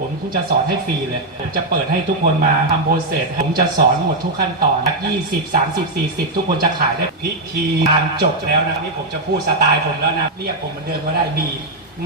ผมจะสอนให้ฟรีเลย ผมจะเปิดให้ทุกคนมาทำโปรเซส ผมจะสอนหมดทุกขั้นตอน20 30 40 ทุกคนจะขายได้พิธีการจบแล้วนะนี่ผมจะพูดสไตล์ผมแล้วนะ เรียกผมเหมือนเดิมก็ได้ดี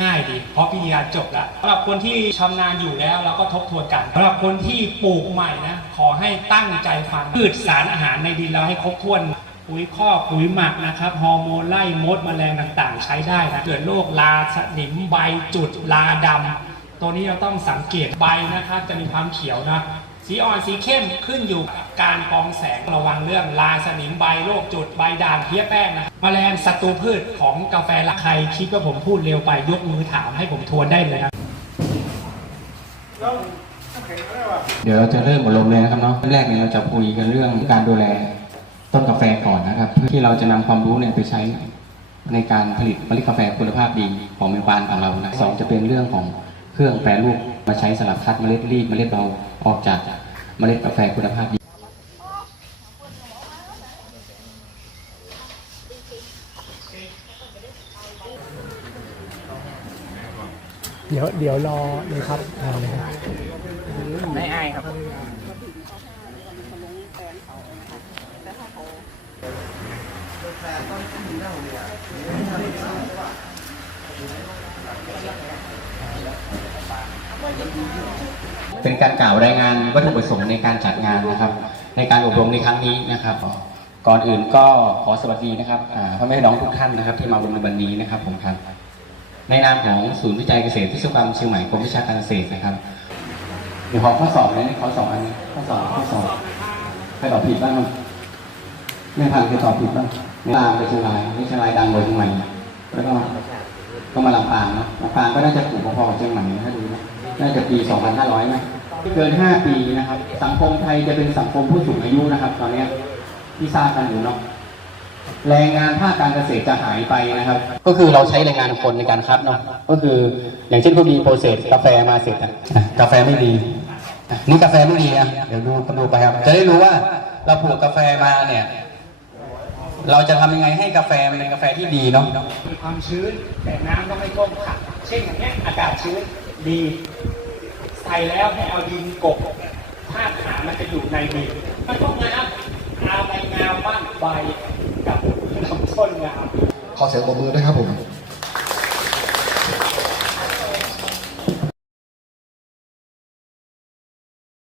ง่ายดี เพราะพิธีการจบแล้วสำหรับคนที่ชำนาญอยู่แล้วเราก็ทบทวนกันสำหรับคนที่ปลูกใหม่นะ ขอให้ตั้งใจฟังพืชสารอาหารในดินเราให้ครบถ้วนปุ๋ยคอปุ๋ยหมักนะครับฮอร์โมนไล่มดแมลงต่างๆ ใช้ได้นะเกิดโรคลาสนิมใบจุดลาดำ ตัวนี้เราต้องสังเกตใบนะครับ จะมีความเขียวนะ สีอ่อนสีเข้มขึ้นอยู่กับการกรองแสงระวังเรื่องลาสนิมใบโรคจุดใบด่างเพี้ยแป้งนะแมลงศัตรูพืชของกาแฟละใครคิดว่าผมพูดเร็วไปยกมือถามให้ผมทวนได้เลยนะเดี๋ยวเราจะเริ่มอบรมเลยนะครับเนาะแรกเนี่ยเราจะคุยกันเรื่องการดูแลต้นกาแฟก่อนนะครับ เพื่อที่เราจะนำความรู้เนี่ยไปใช้ในการผลิตเมล็ดกาแฟคุณภาพดีของเมลปานของเรานะสองจะเป็นเรื่องของ เครื่องแปรรูปมาใช้สลับคัดเมล็ดรีดเมล็ดเราออกจากเมล็ดกาแฟคุณภาพดีเดี๋ยวเดี๋ยวรอเลยครับรอเลยครับไม่อายครับ เป็นการกล่าวรายงานวัตถุประสงค์ในการจัดงานนะครับ ในการอบรมในครั้งนี้นะครับ ก่อนอื่นก็ขอสวัสดีนะครับพ่อแม่น้องทุกท่านนะครับ ที่มาอบรมในวันนี้นะครับผมครับ ในนามของศูนย์วิจัยเกษตรพิศวกรรมเชียงใหม่กรมวิชาการเกษตรนะครับเดี๋ยวขอข้อสอบเลยข้อสอบอันนี้ข้อสอบข้อสอบใครตอบผิดบ้างมั้ยไม่ทันใครตอบผิดบ้างตามไปเชียงรายนี่เชียงรายดังกว่าเชียงใหม่แล้วก็ก็มาลำปางเนะลำปางก็น่าจะถูกพอๆกับเชียงใหม่นะถ้าดูนะ น่าจะปี 2500ไหมเกิน 5 ปีนะครับ สังคมไทยจะเป็นสังคมผู้สูงอายุนะครับ ตอนเนี้ยที่ทราบกันอยู่เนาะแรงงานภาคการเกษตรจะหายไปนะครับ ก็คือเราใช้แรงงานคนในการคัดเนาะก็คืออย่างเช่นพวกดีโปรเซสกาแฟมาเสร็จอะอะกาแฟไม่ดีอะนี่กาแฟไม่ดีนะเดี๋ยวดูกันดูไปครับ จะได้รู้ว่าเราปลูกกาแฟมาเนี่ย เราจะทำยังไงให้กาแฟมันเป็นกาแฟที่ดีเนาะมีความชื้นแต่น้ำต้องไม่ท่วมขังเช่นอย่างเงี้ยอากาศชื้น ดีใส่แล้วให้เอาดินกบธาตุอาหามันจะอยู่ในดินมันต้องงามเอาใบงามบ้านใบกับลำต้นงามขอเสียงปรบมือด้วยครับผม